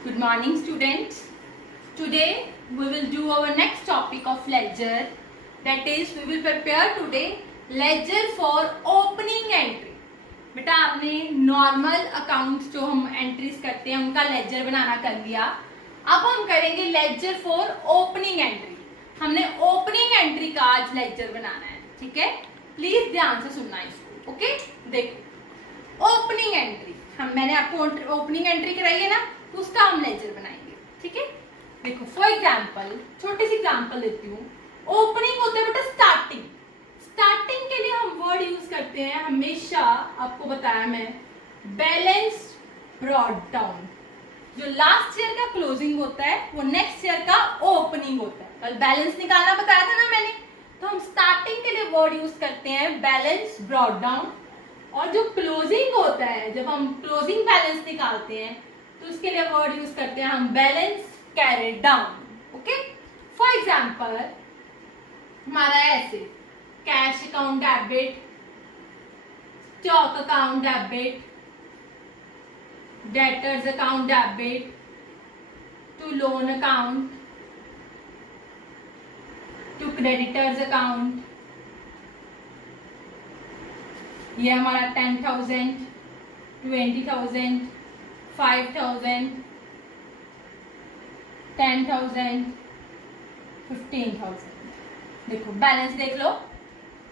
Good morning, students. Today we will do our next topic of ledger. That is, we will prepare today ledger for opening entry. बेटा आपने normal accounts जो हम entries करते हैं उनका laser बनाना कर लिया. अब हम करेंगे लेजर फॉर ओपनिंग एंट्री. हमने ओपनिंग एंट्री का आज लेजर बनाना है. ठीक है, प्लीज ध्यान से सुनना इसको. ओके, देखो ओपनिंग एंट्री मैंने आपको ओपनिंग एंट्री कराई है ना, तो उसका हम लेजर बनाएंगे. ठीक है, देखो फॉर एग्जाम्पल छोटी सी एग्जाम्पल देती हूँ. ओपनिंग होता है बेटा स्टार्टिंग. स्टार्टिंग के लिए हम वर्ड यूज करते हैं हमेशा, आपको बताया मैं, बैलेंस ब्रॉट डाउन. जो लास्ट ईयर का क्लोजिंग होता है वो नेक्स्ट ईयर का ओपनिंग होता है. कल बैलेंस निकालना बताया था ना मैंने, तो हम स्टार्टिंग के लिए वर्ड यूज करते हैं बैलेंस ब्रॉट डाउन. और जो क्लोजिंग होता है, जब हम क्लोजिंग बैलेंस निकालते हैं तो उसके लिए वर्ड यूज करते हैं हम balance carried down. Okay, for example हमारा ऐसे cash account debit, stock account debit, debtors account debit, to loan account, to creditors account. ये हमारा 10,000, 20,000, 5,000, 10,000, 15,000. देखो बैलेंस देख लो,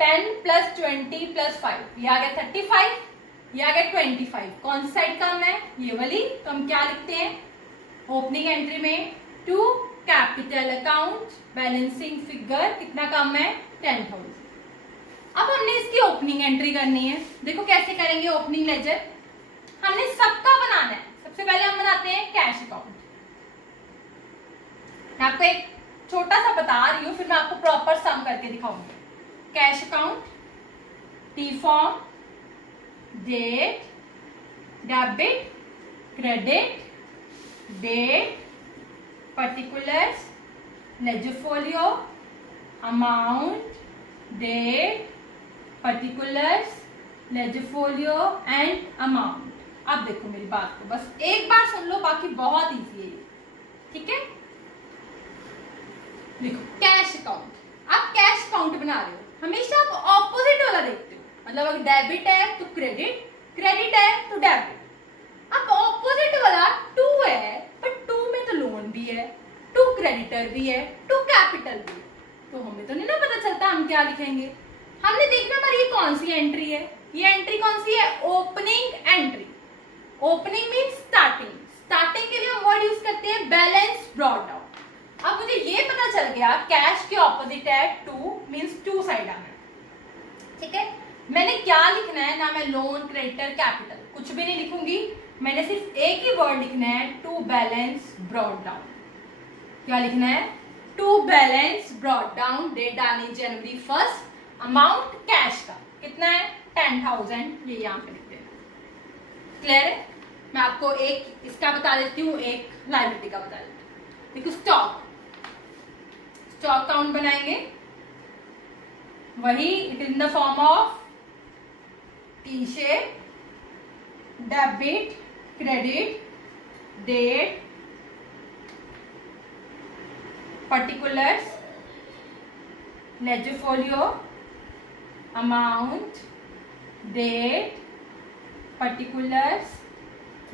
10 प्लस 20 प्लस 5, ये आ गया 35, ये आ गया 25. कौन सी साइड कम है? ये वाली. तो हम क्या लिखते हैं ओपनिंग एंट्री में? To capital account balancing figure कितना कम है? 10,000. अब हमने इसकी ओपनिंग एंट्री करनी है. देखो कैसे करेंगे ओपनिंग लेजर. हमने सबका बनाना है. सबसे पहले हम बनाते हैं कैश अकाउंट. मैं आपको एक छोटा सा बता रही हूँ, फिर मैं आपको प्रॉपर सम करके दिखाऊंगी. Cash account, T form, date, debit, credit, date, particulars, ledger folio, amount, date, particulars, ledger folio and amount. अब देखो मेरी बात को बस एक बार सुन लो, बाकी बहुत इजी है. ठीक है, देखो कैश अकाउंट. आप कैश अकाउंट बना रहे हो, हमेशा आप ऑपोजिट वाला देखते हो. मतलब अगर डेबिट है तो क्रेडिट, क्रेडिट है तो डेबिट. अब ऑपोजिट वाला टू है, पर टू में तो लोन भी है, टू क्रेडिटर भी है, टू कैपिटल भी है. तो हमें तो नहीं ना पता चलता हम क्या लिखेंगे. हमने देखना पर ये कौन सी एंट्री है. ये एंट्री कौन सी है? Opening entry. Opening means starting. Starting के लिए हम वर्ड यूज करते हैं बैलेंस ब्रॉट डाउन. अब मुझे ये पता चल गया कैश के ऑपोजिट है टू, मीन्स टू साइड आना है. ठीक है, मैंने क्या लिखना है ना, मैं लोन, क्रेडिटर, कैपिटल कुछ भी नहीं लिखूंगी. मैंने सिर्फ एक ही वर्ड लिखना है, टू बैलेंस ब्रॉट डाउन. क्या लिखना है? To balance brought down. Date डालनी जनवरी 1. अमाउंट कैश का कितना है? 10,000. ये यहाँ पे लिखते हैं. क्लियर है? मैं आपको एक इसका बता देती हूँ, एक लायबिलिटी का बता देती हूँ. देखो स्टॉक, स्टॉक काउंट बनाएंगे. वही it in the form of T shape, debit, credit, date, particulars, ledger folio, amount, date, particulars,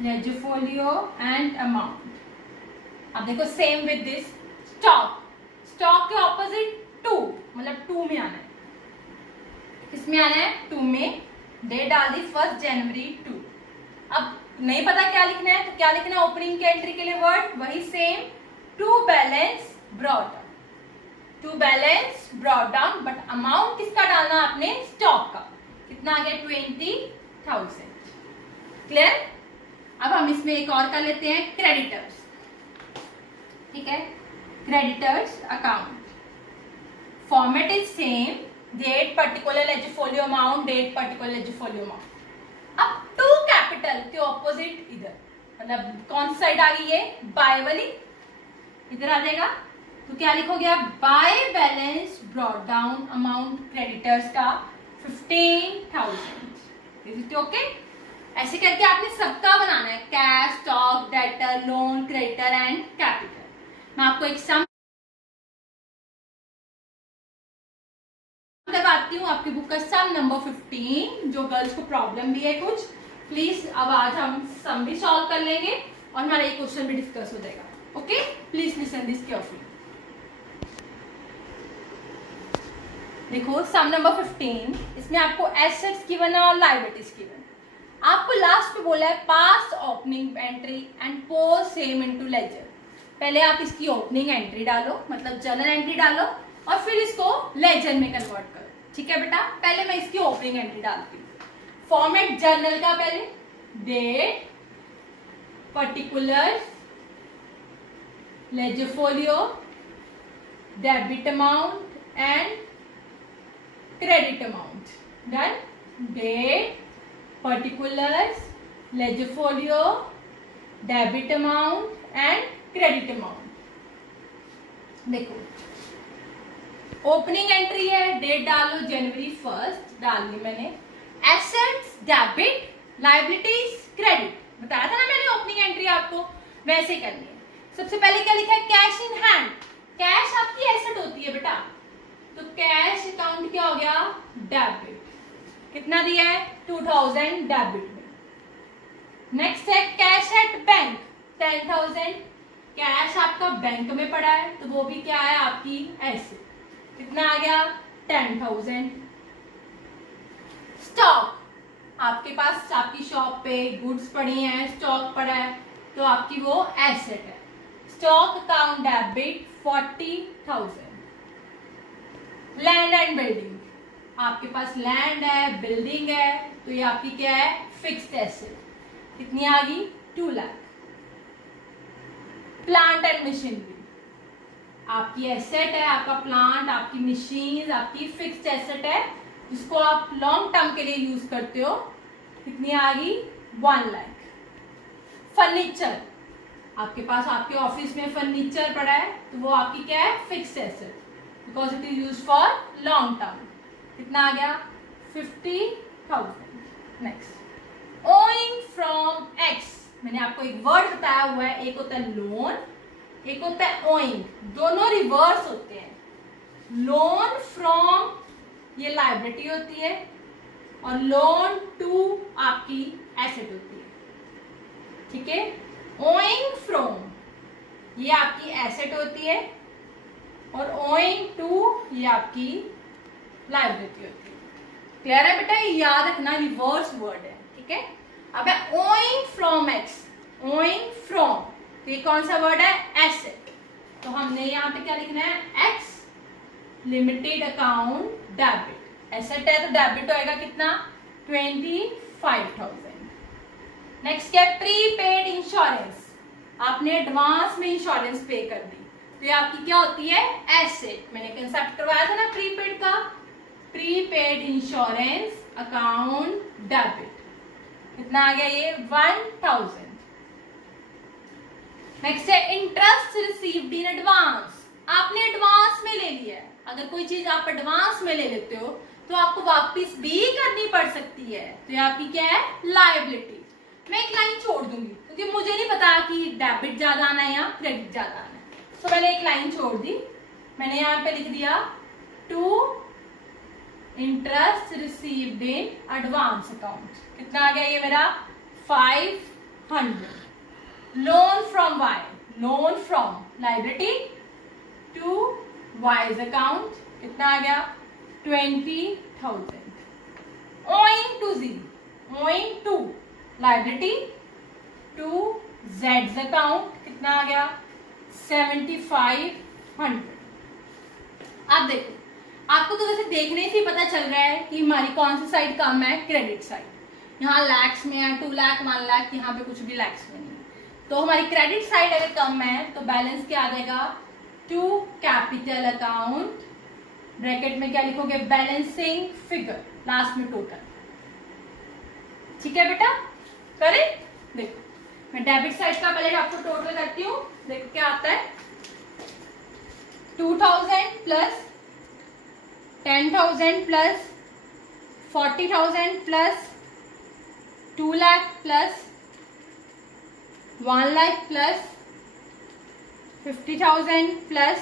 ledger folio and amount. अब देखो same with this stock. Stock के ऑपोजिट टू, मतलब टू में आना है. किसमें आना है? टू में. डेट डाल दी 1 जनवरी 2. अब नहीं पता क्या लिखना है, तो क्या लिखना है ओपनिंग के एंट्री के लिए वर्ड? वही same, to balance brought down. To balance brought down, but amount किसका डालना आपने? स्टॉक का. कितना आ गया? 20,000. क्लियर? अब हम इसमें एक और कर लेते हैं क्रेडिटर्स. ठीक है, creditors account. Format is same, date, particular, ledger folio, amount, date, particular, ledger folio, amount. अब टू कैपिटल के ऑपोजिट इधर, मतलब कौन सी साइड आ गई? ये बाय वाली इधर आ जाएगा. तो क्या लिखोगे आप? Bye balance brought down amount creditors का 15,000. Is it okay? ऐसे करके आपने सबका बनाना है, cash, stock, debtor, loan, creditor and capital. मैं आपको एक सम करवाती हूँ, आपकी बुक का सम नंबर 15, जो गर्ल्स को प्रॉब्लम भी है कुछ। प्लीज अब आज हम सम भी सॉल्व कर लेंगे और हमारा ये क्वेश्चन भी डिस्कस हो जाएगा। Okay, please listen this carefully. देखो सम नंबर 15, इसमें आपको एसेट्स गिवन है और लायबिलिटीज गिवन। आपको लास्ट पे बोला है पास ओपनिंग एंट्री एंड पोर सेम इनटू लेजर। पहले आप इसकी ओपनिंग एंट्री डालो, मतलब जर्नल एंट्री डालो, और फिर इसको लेजर में कन्वर्ट करो। ठीक है बेटा, पहले मैं इसकी ओपनिंग एंट्री डालती हूँ। फॉर्मेट जर्नल का पहले date, particular, ledger folio, debit amount and credit amount. Done. Date, particulars, ledger folio, debit amount and credit amount। देखो ओपनिंग एंट्री है, डेट डालो जनवरी 1 डाल दी मैंने। एसेट्स, डेबिट, लायबिलिटीज, क्रेडिट, बताया था ना मैंने ओपनिंग एंट्री आपको वैसे करनी है। सबसे पहले क्या लिखा है, कैश इन हैंड। कैश आपकी एसेट होती है बेटा, तो कैश अकाउंट क्या हो गया, डेबिट। कितना दिया है, 2000 डेबिट में। नेक्स्ट है कैश एट बैंक, 10,000। कैश आपका बैंक में पड़ा है तो वो भी क्या है, आपकी एसेट। कितना आ गया, 10,000। स्टॉक, आपके पास आपकी शॉप पे गुड्स पड़ी हैं, स्टॉक पड़ा है, तो आपकी वो एसेट है। Stock account debit 40,000। Land and building, आपके पास लैंड है, बिल्डिंग है, तो ये आपकी क्या है, फिक्स्ड एसेट। कितनी आ गई, 2 लाख। प्लांट एंड मशीनरी, आपकी एसेट है, आपका प्लांट, आपकी मशीन, आपकी फिक्स्ड एसेट है, जिसको आप लॉन्ग टर्म के लिए यूज करते हो। कितनी आ गई, 1 लाख। फर्नीचर, आपके पास आपके ऑफिस में फर्नीचर पड़ा है, तो वो आपकी क्या है, fixed asset, because it is use for long term. कितना आ गया, 50,000। नेक्स्ट, ओइंग फ्रॉम एक्स, मैंने आपको एक वर्ड बताया हुआ है, एक होता है लोन, एक होता है ओइंग, दोनों रिवर्स होते हैं। लोन फ्रॉम ये लायबिलिटी होती है और लोन टू आपकी एसेट होती है। ठीक है, ओइंग फ्रॉम ये आपकी एसेट होती है और ओइंग टू ये आपकी लायबिलिटी होती है। क्लियर है बेटा, ये याद रखना, रिवर्स वर्ड है। ठीक है, अब है owing from x. Owing from, तो ये कौन सा वर्ड है, एसेट, तो हमने यहाँ पे क्या लिखना है, x limited account debit. Asset है तो डेबिट होएगा कितना, 25,000। नेक्स्ट क्या, प्रीपेड इंश्योरेंस, आपने एडवांस में इंश्योरेंस पे कर दी, तो ये आपकी क्या होती है, एसेट। मैंने कंसेप्ट करवाया था ना प्रीपेड का, प्रीपेड इंश्योरेंस अकाउंट डेबिट। कितना आ गया ये, 1,000। नेक्स्ट है इंटरेस्ट रिसीव्ड इन एडवांस, आपने एडवांस में ले लिया है। अगर कोई चीज आप एडवांस में ले लेते हो तो आपको वापस भी करनी पड़ सकती है, तो ये आपकी क्या है, लायबिलिटी। मैं एक लाइन छोड़ दूंगी क्योंकि मुझे नहीं पता कि डेबिट ज्यादा आना है या क्रेडिट ज्यादा आना है, तो मैंने एक लाइन छोड़ दी। मैंने यहाँ पे लिख दिया, to interest received in advance account. कितना आ गया ये मेरा, 500। Loan from Y, loan from liability to Y's account, कितना आ गया, 20,000। Owing to Z, owing to liability to जेड्स अकाउंट, कितना आ गया, 7,500। अब देखो, आपको तो वैसे देखने से ही पता चल रहा है कि हमारी कौन सी साइड कम है, क्रेडिट साइड। यहाँ लैक्स में है, 2 लाख, 1 लाख, यहाँ पे कुछ भी लैक्स में नहीं है, तो हमारी क्रेडिट साइड अगर कम है तो बैलेंस क्या आ जाएगा, टू कैपिटल अकाउंट, ब्रैकेट में क्या लिखोगे, बैलेंसिंग फिगर, लास्ट में टोटल। ठीक है बेटा, करें। देखो मैं डेबिट साइड का पहले आपको टोटल करती हूँ, देखो क्या आता है, 2,000 plus 10,000 plus 40,000 plus 2 lakh plus 1 lakh plus 50,000 plus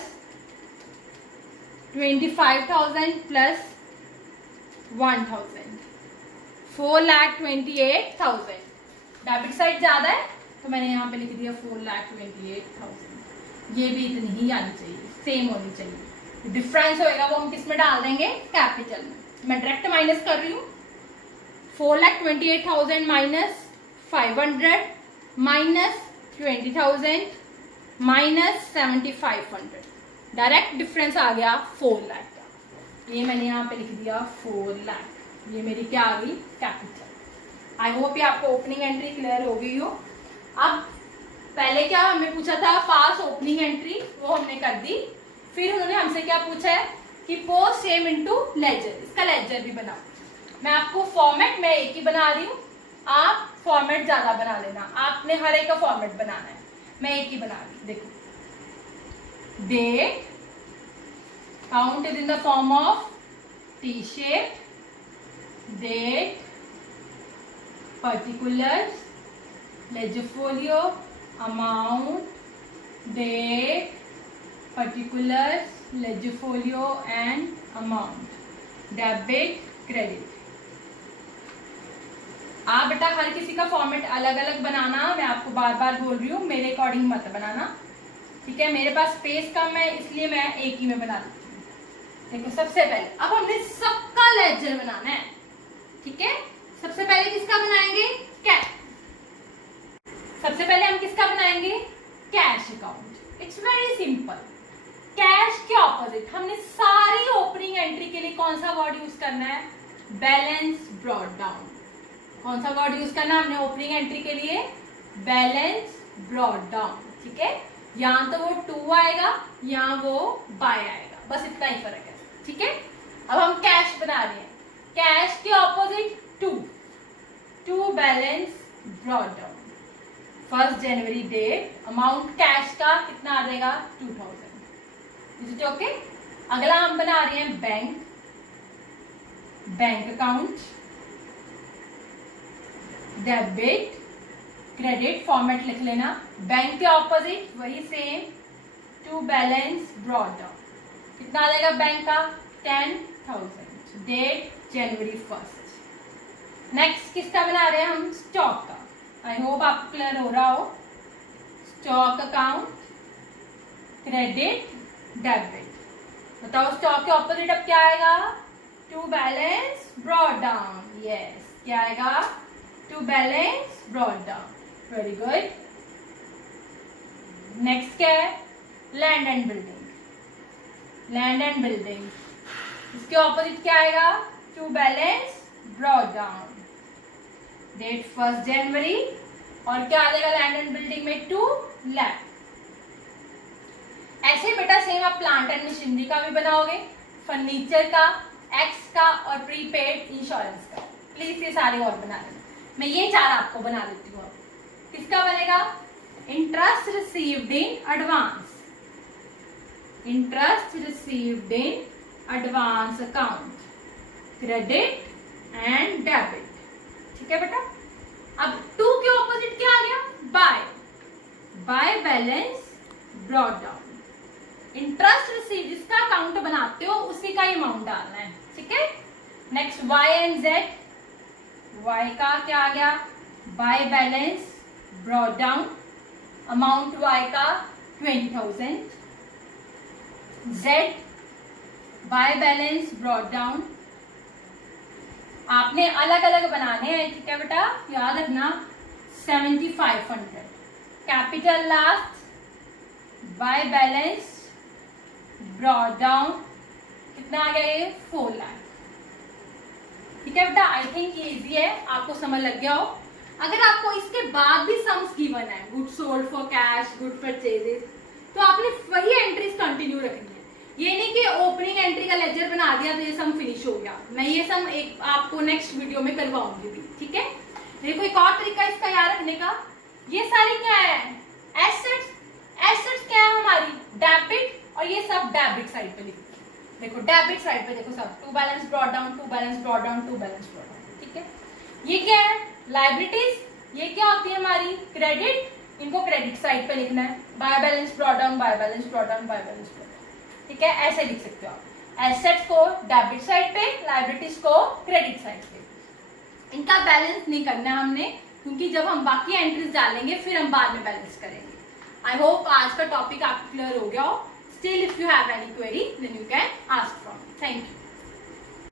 25,000 plus 1,000, 4,28,000। Debit side ज्यादा है तो मैंने यहाँ पे लिख दिया 4,28,000। ये भी इतनी ही आनी चाहिए, सेम होनी चाहिए। डिफरेंस होएगा वो हम किस में डाल देंगे, कैपिटल में। मैं डायरेक्ट माइनस कर रही हूँ। 4,28,000 minus 500 minus 20,000 minus 7,500, direct difference आ गया 4 लाख का। ये मैंने यहाँ पे लिख दिया 4 लाख। ये मेरी क्या आ गई, कैपिटल। आई होप ये आपको ओपनिंग एंट्री क्लियर हो गई हो। अब पहले क्या हमें पूछा था, पास ओपनिंग एंट्री, वो हमने कर दी। फिर उन्होंने हमसे क्या पूछा है कि पोस्ट सेम इनटू लेजर, इसका लेजर भी बनाओ। मैं आपको फॉर्मेट मैं एक ही बना रही हूँ, आप फॉर्मेट ज्यादा बना लेना। आपने हर एक का फॉर्मेट बनाना है, मैं एक ही बना रही हूँ। देखो, date count is in the form of T-shape, date, particulars, ledger folio, amount, date, particulars, ledger folio and amount, debit, credit। आप बेटा हर किसी का फॉर्मेट अलग अलग बनाना, मैं आपको बार बार बोल रही हूँ, मेरे अकॉर्डिंग मत बनाना, ठीक है। मेरे पास स्पेस कम है इसलिए मैं एक ही में बना देती हूँ। देखो, सबसे पहले अब हमने सबका लेजर बनाना है, ठीक है। सबसे पहले किसका बनाएंगे, कैश। सबसे पहले हम किसका बनाएंगे, cash account. It's very simple. Cash के ऑपोजिट हमने सारी ओपनिंग एंट्री के लिए कौन सा वर्ड यूज करना है, बैलेंस ब्रॉट डाउन। कौन सा वर्ड यूज करना है हमने ओपनिंग एंट्री के लिए, बैलेंस ब्रॉट डाउन, ठीक है। यहाँ तो वो 2 आएगा, यहाँ वो बाय आएगा, बस इतना ही फर्क है, ठीक है। अब हम कैश बना रहे हैं, कैश के ऑपोजिट 2 बैलेंस ब्रॉट डाउन। 1 जनवरी डेट, अमाउंट कैश का कितना आ जाएगा, 2,000। ओके। अगला हम बना रहे हैं bank account, debit, credit, format लिख लेना। बैंक के ऑपोजिट वही सेम, 2 बैलेंस ब्रॉट डाउन, कितना आ जाएगा बैंक का, 10,000। डेट जनवरी 1। नेक्स्ट किसका बना रहे हैं हम, स्टॉक का। आई होप आपको क्लियर हो रहा हो। Stock account, credit, debit. बताओ स्टॉक के ऑपोजिट अब क्या आएगा, 2 बैलेंस ब्रॉट डाउन। यस, क्या आएगा, 2 balance brought down. Very good. Next क्या है, land and building. Land and building, इसके ऑपोजिट क्या आएगा, 2 बैलेंस ब्रॉट डाउन। डेट 1 जनवरी, और क्या आ जाएगा लैंड एंड बिल्डिंग में, 2 लाख। ऐसे बेटा सेम आप प्लांट एंड मशीनरी का भी बनाओगे, फर्नीचर का, एक्स का और प्रीपेड इंश्योरेंस का। प्लीज ये सारे और बना लेना, मैं ये 4 आपको बना देती हूँ। किसका बनेगा, interest received in advance, interest received in advance account, credit and debit, ठीक है बेटा। अब 2 के ऑपोजिट क्या आ गया, by balance brought down. Interest receive जिसका अकाउंट बनाते हो उसी का अमाउंट डालना है, ठीक है। Next Y and Z, Y का क्या आ गया, by balance brought down, amount Y का 20,000। Z by balance brought down. आपने अलग अलग बनाने हैं, ठीक है बेटा, याद रखना। 7,500 capital last, bye balance brought down, कितना आ गया ये, 4 लाख, ठीक है बेटा। आई थिंक ये इजी है, आपको समझ लग गया हो। अगर आपको इसके बाद भी सम्स गिवन है, good sold for cash, good purchases, तो आपने वही एंट्रीज कंटिन्यू रखनी है। ये नहीं कि ओपनिंग एंट्री का लेजर बना दिया तो ये सम फिनिश हो गया। मैं ये सम एक आपको नेक्स्ट वीडियो में करवाऊंगी भी, ठीक है। देखो एक और तरीका इसका याद रखने का, ये सारी क्या है, एसेट्स। एसेट्स क्या है हमारी, डेबिट, और ये सब डेबिट साइड पे लिखो। देखो डेबिट साइड पे देखो सब 2 balance brought down, 2 balance brought down, 2 balance brought down, ठीक है। ये क्या है, लाइबिलिटीज ये क्या होती है हमारी, क्रेडिट, इनको क्रेडिट साइड पे लिखना है, bye balance brought down, bye balance brought down, bye balance brought down, ठीक है, ऐसे लिख सकते हो आप। एसेट्स को डेबिट साइड पे, लाइबिलिटीज को क्रेडिट साइड पे। इनका बैलेंस नहीं करना है हमने, क्योंकि जब हम बाकी एंट्रीज डालेंगे फिर हम बाद में बैलेंस करेंगे। आई होप आज का टॉपिक आपको क्लियर हो गया हो। Still if you have any query then you can ask from me. Thank you.